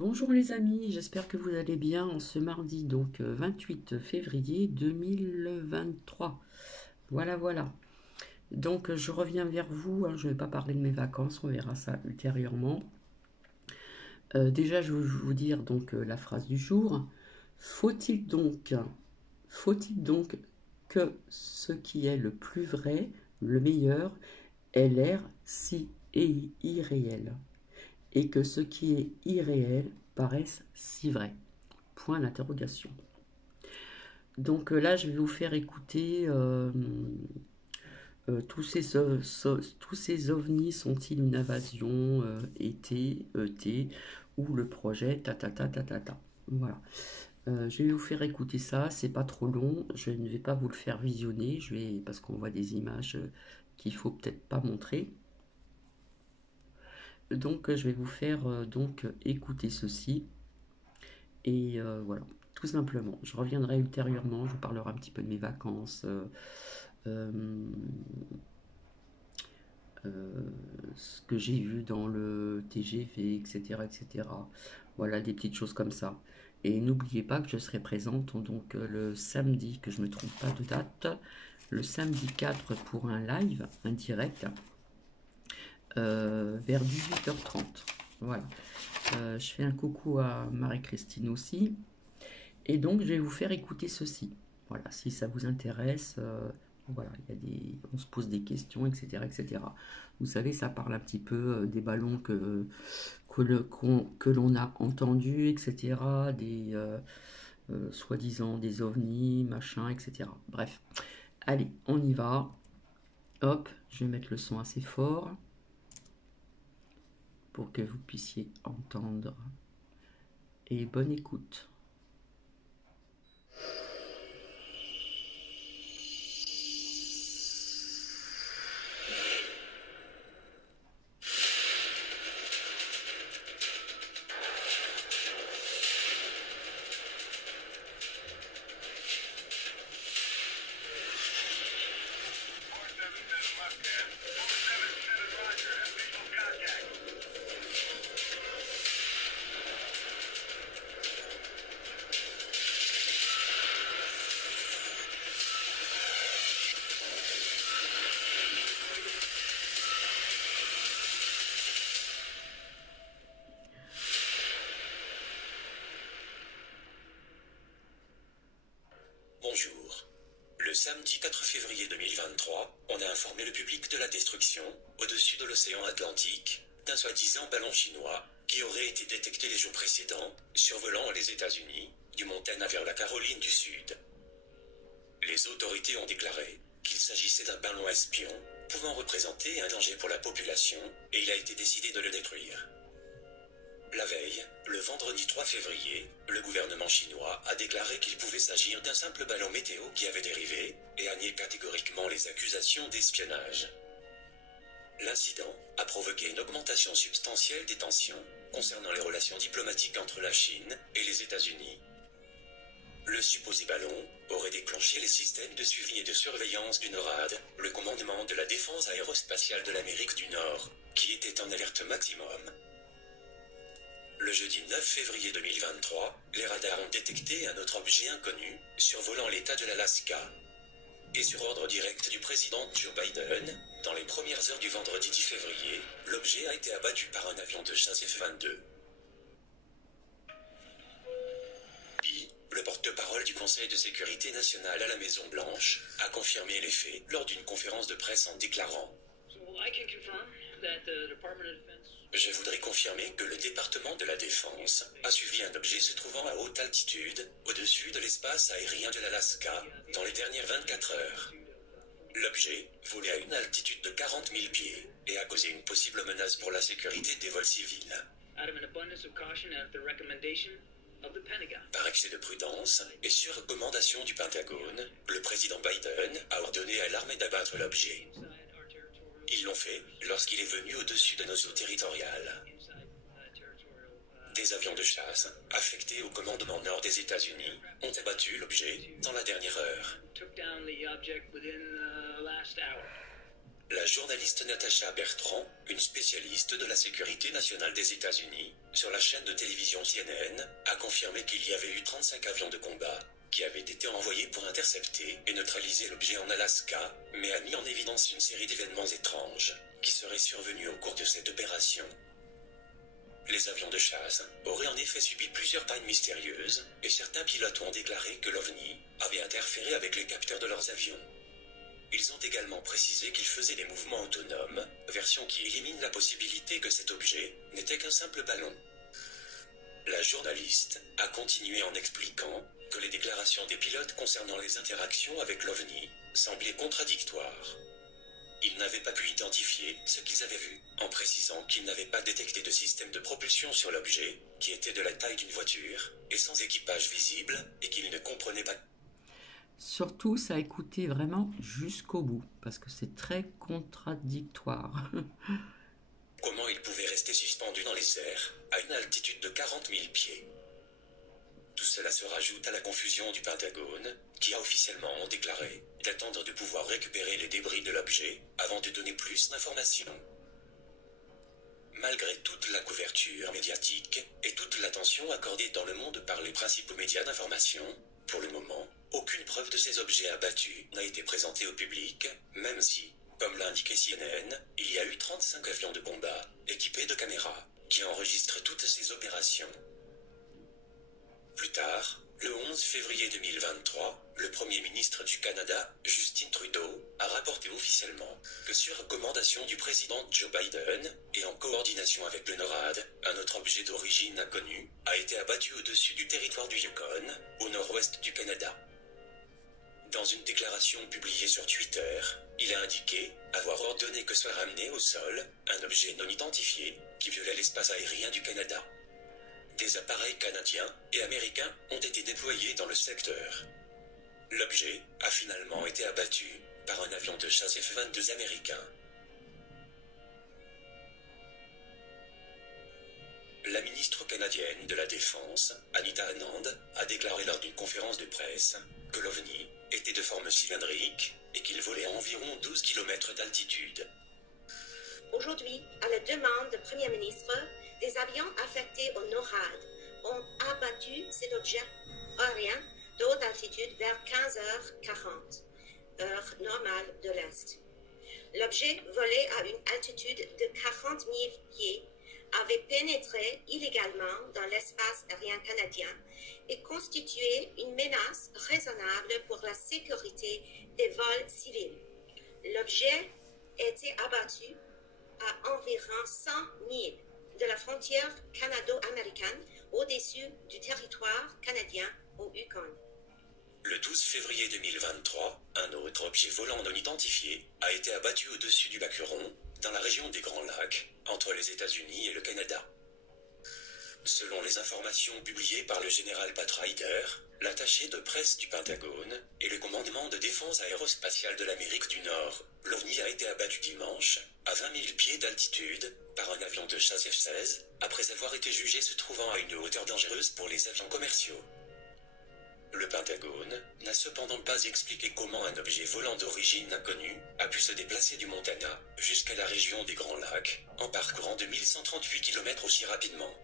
Bonjour les amis, j'espère que vous allez bien en ce mardi, donc 28 février 2023. Voilà. Donc je reviens vers vous, hein, je ne vais pas parler de mes vacances, on verra ça ultérieurement. Déjà je vais vous dire donc la phrase du jour. Faut-il donc, faut-il donc que ce qui est le plus vrai, le meilleur, ait l'air si irréel, et que ce qui est irréel paraisse si vrai? Point d'interrogation. Donc là, je vais vous faire écouter tous ces ovnis sont-ils une invasion ET, ou le projet ta. Voilà. Je vais vous faire écouter ça, c'est pas trop long, je ne vais pas vous le faire visionner, parce qu'on voit des images qu'il faut peut-être pas montrer. Donc je vais vous faire écouter ceci. Et voilà, tout simplement. Je reviendrai ultérieurement, je vous parlerai un petit peu de mes vacances, euh, ce que j'ai vu dans le TGV, etc., etc. Voilà, des petites choses comme ça. Et n'oubliez pas que je serai présente donc le samedi, que je ne me trompe pas de date, le samedi 4 pour un live, un direct, vers 18h30. Voilà. Je fais un coucou à Marie-Christine aussi. Et donc, je vais vous faire écouter ceci. Voilà, si ça vous intéresse, voilà, on se pose des questions, etc., etc. Vous savez, ça parle un petit peu des ballons que l'on a entendus, etc., soi-disant des ovnis, machin, etc. Bref, allez, on y va. Hop, je vais mettre le son assez fort pour que vous puissiez entendre. Et bonne écoute. Bonjour. Le samedi 4 février 2023, on a informé le public de la destruction, au-dessus de l'océan Atlantique, d'un soi-disant ballon chinois qui aurait été détecté les jours précédents, survolant les États-Unis, du Montana vers la Caroline du Sud. Les autorités ont déclaré qu'il s'agissait d'un ballon espion, pouvant représenter un danger pour la population, et il a été décidé de le détruire. La veille, le vendredi 3 février, le gouvernement chinois a déclaré qu'il pouvait s'agir d'un simple ballon météo qui avait dérivé, et a nié catégoriquement les accusations d'espionnage. L'incident a provoqué une augmentation substantielle des tensions concernant les relations diplomatiques entre la Chine et les États-Unis. Le supposé ballon aurait déclenché les systèmes de suivi et de surveillance du NORAD, le commandement de la défense aérospatiale de l'Amérique du Nord, qui était en alerte maximum. Le jeudi 9 février 2023, les radars ont détecté un autre objet inconnu survolant l'état de l'Alaska. Et sur ordre direct du président Joe Biden, dans les premières heures du vendredi 10 février, l'objet a été abattu par un avion de chasse F-22. Le porte-parole du Conseil de sécurité nationale à la Maison-Blanche a confirmé les faits lors d'une conférence de presse en déclarant: Je voudrais confirmer que le département de la Défense a suivi un objet se trouvant à haute altitude, au-dessus de l'espace aérien de l'Alaska, dans les dernières 24 heures. L'objet volait à une altitude de 40 000 pieds et a causé une possible menace pour la sécurité des vols civils. Par excès de prudence et sur recommandation du Pentagone, le président Biden a ordonné à l'armée d'abattre l'objet. Ils l'ont fait lorsqu'il est venu au-dessus de nos eaux territoriales. Des avions de chasse, affectés au commandement nord des États-Unis, ont abattu l'objet dans la dernière heure. La journaliste Natasha Bertrand, une spécialiste de la sécurité nationale des États-Unis, sur la chaîne de télévision CNN, a confirmé qu'il y avait eu 35 avions de combat qui avaient été envoyés pour intercepter et neutraliser l'objet en Alaska, mais a mis en évidence une série d'événements étranges qui seraient survenus au cours de cette opération. Les avions de chasse auraient en effet subi plusieurs pannes mystérieuses, et certains pilotes ont déclaré que l'OVNI avait interféré avec les capteurs de leurs avions. Ils ont également précisé qu'ils faisaient des mouvements autonomes, version qui élimine la possibilité que cet objet n'était qu'un simple ballon. La journaliste a continué en expliquant que les déclarations des pilotes concernant les interactions avec l'OVNI semblaient contradictoires. Ils n'avaient pas pu identifier ce qu'ils avaient vu, en précisant qu'ils n'avaient pas détecté de système de propulsion sur l'objet, qui était de la taille d'une voiture et sans équipage visible, et qu'ils ne comprenaient pas. Surtout, ça a écouté vraiment jusqu'au bout, parce que c'est très contradictoire. Comment ils pouvaient rester suspendus dans les airs, à une altitude de 40 000 pieds. Tout cela se rajoute à la confusion du Pentagone, qui a officiellement déclaré d'attendre de pouvoir récupérer les débris de l'objet avant de donner plus d'informations. Malgré toute la couverture médiatique et toute l'attention accordée dans le monde par les principaux médias d'information, pour le moment, aucune preuve de ces objets abattus n'a été présentée au public, même si, comme l'a indiqué CNN, il y a eu 35 avions de combat équipés de caméras qui enregistrent toutes ces opérations. Plus tard, le 11 février 2023, le Premier ministre du Canada, Justin Trudeau, a rapporté officiellement que sur recommandation du président Joe Biden et en coordination avec le NORAD, un autre objet d'origine inconnue a été abattu au-dessus du territoire du Yukon, au nord-ouest du Canada. Dans une déclaration publiée sur Twitter, il a indiqué avoir ordonné que soit ramené au sol un objet non identifié qui violait l'espace aérien du Canada. Des appareils canadiens et américains ont été déployés dans le secteur. L'objet a finalement été abattu par un avion de chasse F-22 américain. La ministre canadienne de la Défense, Anita Anand, a déclaré lors d'une conférence de presse que l'OVNI était de forme cylindrique et qu'il volait à environ 12 km d'altitude. Aujourd'hui, à la demande du Premier ministre, des avions affectés au NORAD ont abattu cet objet aérien de haute altitude vers 15h40, heure normale de l'Est. L'objet volé à une altitude de 40 000 pieds avait pénétré illégalement dans l'espace aérien canadien et constitué une menace raisonnable pour la sécurité des vols civils. L'objet était abattu à environ 100 000 de la frontière canado-américaine au-dessus du territoire canadien au Yukon. Le 12 février 2023, un autre objet volant non identifié a été abattu au-dessus du lac Huron, dans la région des Grands Lacs, entre les États-Unis et le Canada. Selon les informations publiées par le général Pat Ryder, l'attaché de presse du Pentagone et le commandement de défense aérospatiale de l'Amérique du Nord, l'OVNI a été abattu dimanche, à 20 000 pieds d'altitude, par un avion de chasse F-16, après avoir été jugé se trouvant à une hauteur dangereuse pour les avions commerciaux. Le Pentagone n'a cependant pas expliqué comment un objet volant d'origine inconnue a pu se déplacer du Montana jusqu'à la région des Grands Lacs, en parcourant de 1138 km aussi rapidement.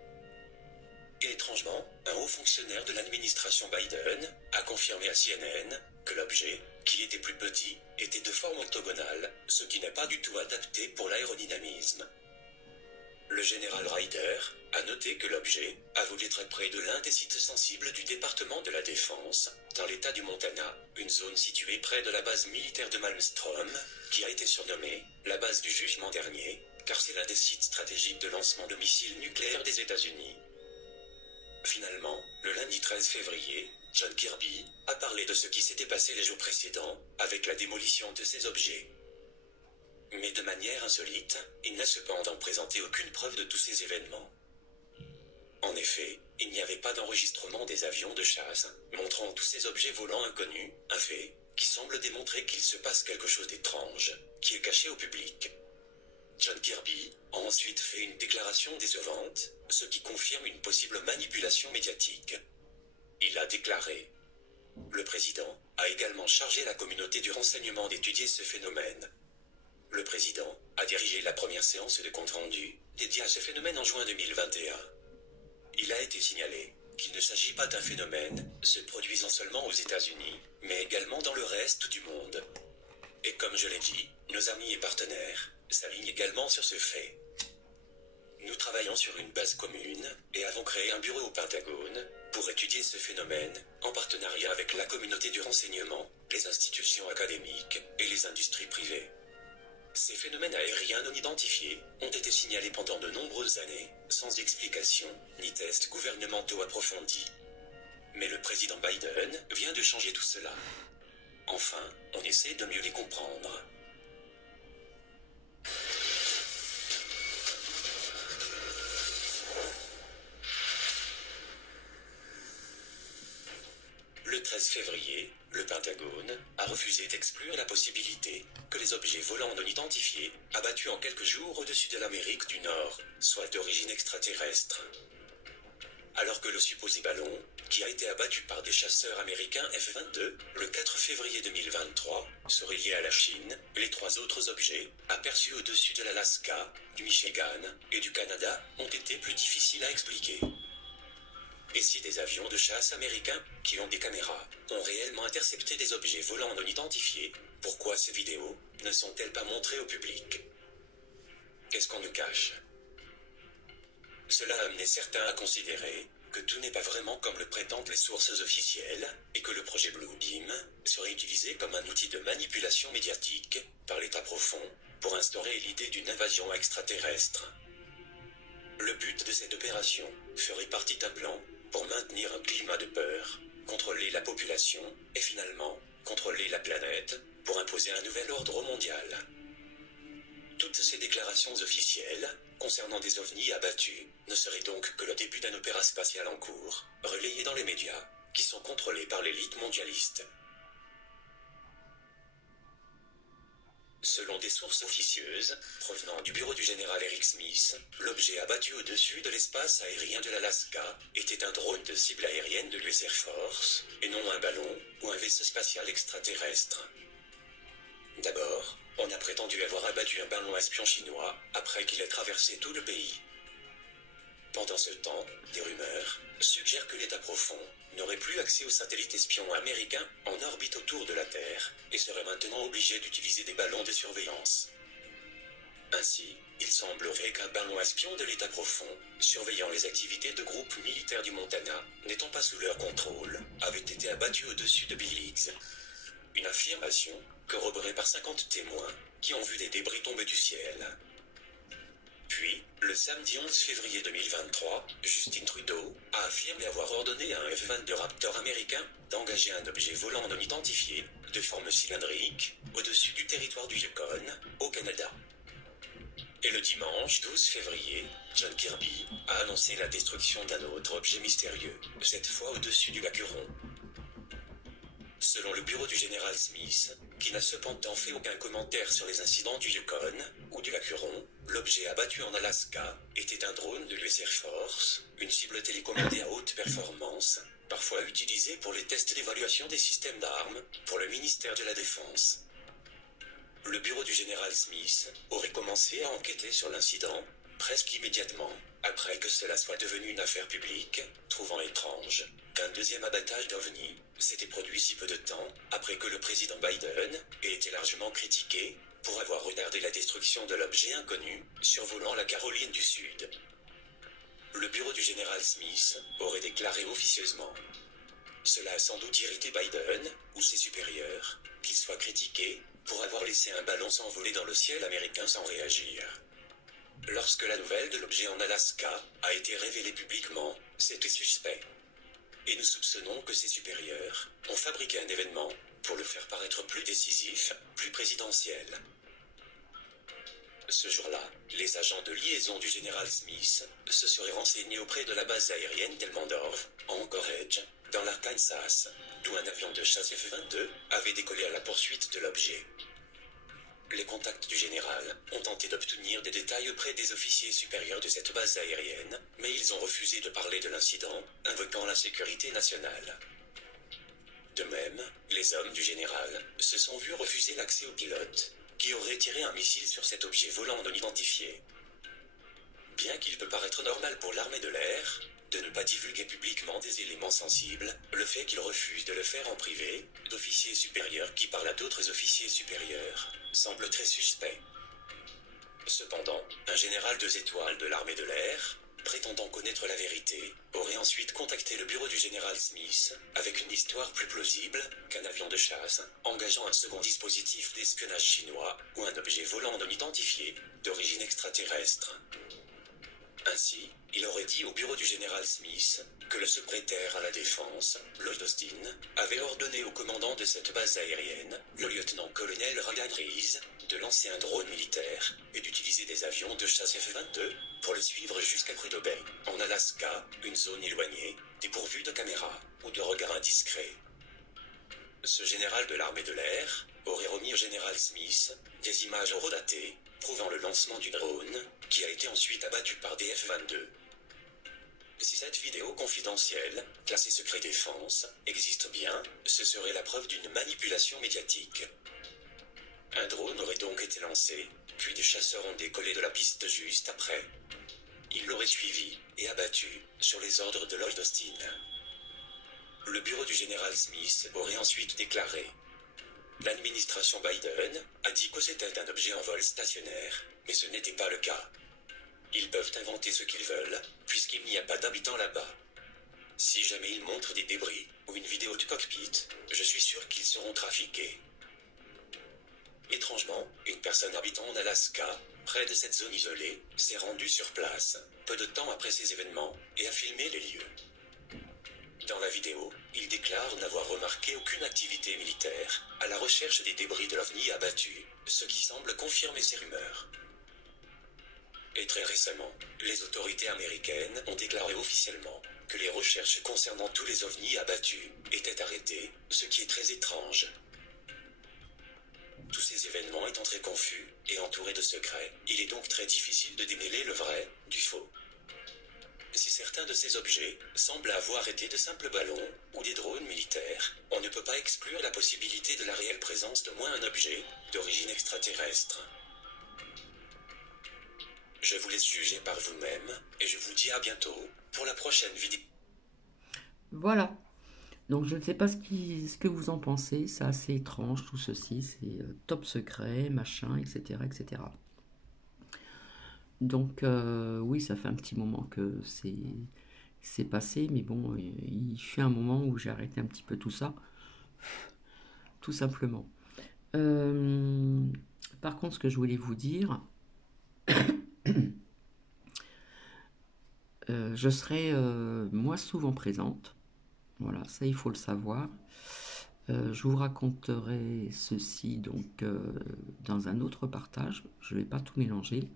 Et étrangement, un haut fonctionnaire de l'administration Biden a confirmé à CNN que l'objet, qui était plus petit, était de forme octogonale, ce qui n'est pas du tout adapté pour l'aérodynamisme. Le général Ryder a noté que l'objet a volé très près de l'un des sites sensibles du département de la Défense, dans l'état du Montana, une zone située près de la base militaire de Malmstrom, qui a été surnommée la base du jugement dernier, car c'est l'un des sites stratégiques de lancement de missiles nucléaires des États-Unis. Finalement, le lundi 13 février, John Kirby a parlé de ce qui s'était passé les jours précédents avec la démolition de ces objets. Mais de manière insolite, il n'a cependant présenté aucune preuve de tous ces événements. En effet, il n'y avait pas d'enregistrement des avions de chasse montrant tous ces objets volants inconnus, un fait qui semble démontrer qu'il se passe quelque chose d'étrange, qui est caché au public. John Kirby a ensuite fait une déclaration décevante, ce qui confirme une possible manipulation médiatique. Il a déclaré: le président a également chargé la communauté du renseignement d'étudier ce phénomène. le président a dirigé la première séance de compte-rendu dédiée à ce phénomène en juin 2021. Il a été signalé qu'il ne s'agit pas d'un phénomène se produisant seulement aux États-Unis, mais également dans le reste du monde. Et comme je l'ai dit, nos amis et partenaires s'alignent également sur ce fait. Nous travaillons sur une base commune et avons créé un bureau au Pentagone pour étudier ce phénomène en partenariat avec la communauté du renseignement, les institutions académiques et les industries privées. Ces phénomènes aériens non identifiés ont été signalés pendant de nombreuses années, sans explication ni tests gouvernementaux approfondis. Mais le président Biden vient de changer tout cela. Enfin, on essaie de mieux les comprendre. Le 13 février, le Pentagone a refusé d'exclure la possibilité que les objets volants non identifiés abattus en quelques jours au-dessus de l'Amérique du Nord soient d'origine extraterrestre. Alors que le supposé ballon, qui a été abattu par des chasseurs américains F-22 le 4 février 2023, serait lié à la Chine, les trois autres objets, aperçus au-dessus de l'Alaska, du Michigan et du Canada, ont été plus difficiles à expliquer. Et si des avions de chasse américains, qui ont des caméras, ont réellement intercepté des objets volants non identifiés, pourquoi ces vidéos ne sont-elles pas montrées au public? Qu'est-ce qu'on nous cache? Cela a amené certains à considérer que tout n'est pas vraiment comme le prétendent les sources officielles et que le projet Blue Beam serait utilisé comme un outil de manipulation médiatique par l'État profond pour instaurer l'idée d'une invasion extraterrestre. Le but de cette opération ferait partie d'un plan pour maintenir un climat de peur, contrôler la population et finalement contrôler la planète pour imposer un nouvel ordre mondial. Toutes ces déclarations officielles concernant des ovnis abattus ne seraient donc que le début d'un opéra spatial en cours, relayé dans les médias, qui sont contrôlés par l'élite mondialiste. Selon des sources officieuses, provenant du bureau du général Eric Smith, l'objet abattu au-dessus de l'espace aérien de l'Alaska était un drone de cible aérienne de l'US Air Force, et non un ballon ou un vaisseau spatial extraterrestre. D'abord, on a prétendu avoir abattu un ballon espion chinois après qu'il ait traversé tout le pays. Pendant ce temps, des rumeurs suggèrent que l'État profond n'aurait plus accès aux satellites espions américains en orbite autour de la Terre et serait maintenant obligé d'utiliser des ballons de surveillance. Ainsi, il semblerait qu'un ballon espion de l'État profond, surveillant les activités de groupes militaires du Montana, n'étant pas sous leur contrôle, avait été abattu au-dessus de Billings. Une affirmation corroborée par 50 témoins qui ont vu des débris tomber du ciel. Puis, le samedi 11 février 2023, Justin Trudeau a affirmé avoir ordonné à un F-22 Raptor américain d'engager un objet volant non identifié, de forme cylindrique, au-dessus du territoire du Yukon, au Canada. Et le dimanche 12 février, John Kirby a annoncé la destruction d'un autre objet mystérieux, cette fois au-dessus du lac Huron. Selon le bureau du général Smith, qui n'a cependant fait aucun commentaire sur les incidents du Yukon ou du lac Huron, l'objet abattu en Alaska était un drone de l'US Air Force, une cible télécommandée à haute performance, parfois utilisée pour les tests d'évaluation des systèmes d'armes pour le ministère de la Défense. Le bureau du général Smith aurait commencé à enquêter sur l'incident presque immédiatement, après que cela soit devenu une affaire publique, trouvant étrange qu'un deuxième abattage d'OVNI s'était produit si peu de temps après que le président Biden ait été largement critiqué pour avoir regardé la destruction de l'objet inconnu survolant la Caroline du Sud. Le bureau du général Smith aurait déclaré officieusement: cela a sans doute irrité Biden ou ses supérieurs, qu'il soit critiqué pour avoir laissé un ballon s'envoler dans le ciel américain sans réagir. Lorsque la nouvelle de l'objet en Alaska a été révélée publiquement, c'était suspect. Et nous soupçonnons que ses supérieurs ont fabriqué un événement pour le faire paraître plus décisif, plus présidentiel. Ce jour-là, les agents de liaison du général Smith se seraient renseignés auprès de la base aérienne d'Elmendorf, en Anchorage, dans l'Arkansas, d'où un avion de chasse F-22 avait décollé à la poursuite de l'objet. Les contacts du général ont tenté d'obtenir des détails auprès des officiers supérieurs de cette base aérienne, mais ils ont refusé de parler de l'incident, invoquant la sécurité nationale. De même, les hommes du général se sont vus refuser l'accès aux pilotes, qui aurait tiré un missile sur cet objet volant non identifié. Bien qu'il peut paraître normal pour l'armée de l'air de ne pas divulguer publiquement des éléments sensibles, le fait qu'il refuse de le faire en privé, d'officiers supérieurs qui parlent à d'autres officiers supérieurs, semble très suspect. Cependant, un général 2 étoiles de l'armée de l'air, prétendant connaître la vérité, aurait ensuite contacté le bureau du général Smith avec une histoire plus plausible qu'un avion de chasse engageant un second dispositif d'espionnage chinois ou un objet volant non identifié d'origine extraterrestre. Ainsi, il aurait dit au bureau du général Smith que le secrétaire à la Défense, Lloyd Austin, avait ordonné au commandant de cette base aérienne, le lieutenant-colonel Ryan Rees, de lancer un drone militaire et d'utiliser des avions de chasse F-22 pour le suivre jusqu'à Prudhoe Bay, en Alaska, une zone éloignée, dépourvue de caméras ou de regards indiscrets. Ce général de l'armée de l'air aurait remis au général Smith des images horodatées prouvant le lancement du drone, qui a été ensuite abattu par des F-22. Si cette vidéo confidentielle, classée secret défense, existe bien, ce serait la preuve d'une manipulation médiatique. Un drone aurait donc été lancé, puis des chasseurs ont décollé de la piste juste après. Ils l'auraient suivi et abattu sur les ordres de Lloyd Austin. Le bureau du général Smith aurait ensuite déclaré: l'administration Biden a dit que c'était un objet en vol stationnaire, mais ce n'était pas le cas. Ils peuvent inventer ce qu'ils veulent, puisqu'il n'y a pas d'habitants là-bas. Si jamais ils montrent des débris ou une vidéo du cockpit, je suis sûr qu'ils seront trafiqués. Étrangement, une personne habitant en Alaska, près de cette zone isolée, s'est rendue sur place, peu de temps après ces événements, et a filmé les lieux. Dans la vidéo, il déclare n'avoir remarqué aucune activité militaire à la recherche des débris de l'OVNI abattu, ce qui semble confirmer ces rumeurs. Et très récemment, les autorités américaines ont déclaré officiellement que les recherches concernant tous les OVNI abattus étaient arrêtées, ce qui est très étrange. Tous ces événements étant très confus et entourés de secrets, il est donc très difficile de démêler le vrai du faux. Si certains de ces objets semblent avoir été de simples ballons ou des drones militaires, on ne peut pas exclure la possibilité de la réelle présence de moins un objet d'origine extraterrestre. Je vous laisse juger par vous-même et je vous dis à bientôt pour la prochaine vidéo. Voilà. Donc je ne sais pas ce que vous en pensez, c'est assez étrange tout ceci, c'est top secret, machin, etc. etc. Donc oui, ça fait un petit moment que c'est passé, mais bon, il fut un moment où j'ai arrêté un petit peu tout ça, tout simplement. Par contre, ce que je voulais vous dire, je serai moins souvent présente. Voilà, ça il faut le savoir. Je vous raconterai ceci donc dans un autre partage. Je ne vais pas tout mélanger.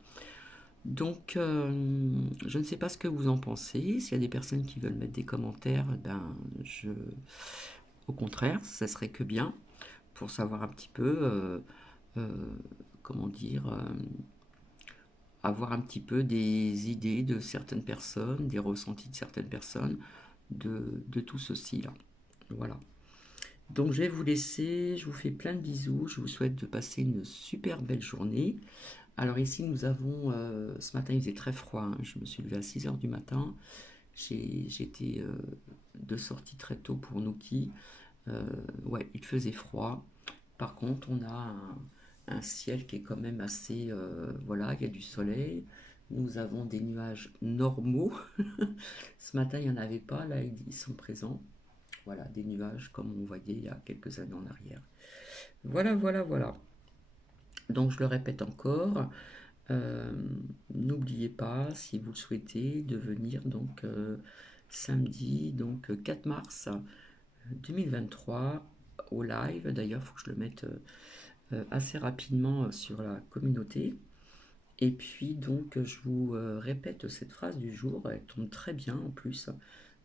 Donc, je ne sais pas ce que vous en pensez. S'il y a des personnes qui veulent mettre des commentaires, ben, au contraire, ça serait que bien pour savoir un petit peu, comment dire, avoir un petit peu des idées de certaines personnes, des ressentis de certaines personnes, de tout ceci là. Voilà. Donc je vais vous laisser, je vous fais plein de bisous, je vous souhaite de passer une super belle journée. Alors ici nous avons, ce matin il faisait très froid, hein. Je me suis levée à 6 h du matin, j'étais de sortie très tôt pour Nookie, ouais il faisait froid, par contre on a un ciel qui est quand même assez, voilà, il y a du soleil. Nous avons des nuages normaux. Ce matin, il n'y en avait pas. Là, ils sont présents. Voilà, des nuages comme on voyait il y a quelques années en arrière. Voilà, voilà, voilà. Donc, je le répète encore. N'oubliez pas, si vous le souhaitez, de venir donc samedi, donc 4 mars 2023, au live. D'ailleurs, il faut que je le mette assez rapidement sur la communauté. Et puis donc je vous répète cette phrase du jour, elle tombe très bien en plus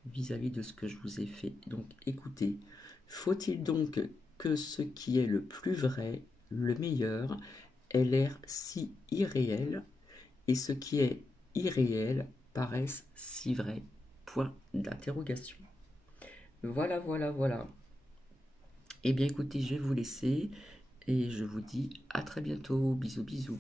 vis-à-vis de ce que je vous ai fait. Donc écoutez, faut-il donc que ce qui est le plus vrai, le meilleur, ait l'air si irréel, et ce qui est irréel paraisse si vrai? Point d'interrogation. Voilà, voilà, voilà. Eh bien écoutez, je vais vous laisser. Et je vous dis à très bientôt. Bisous, bisous.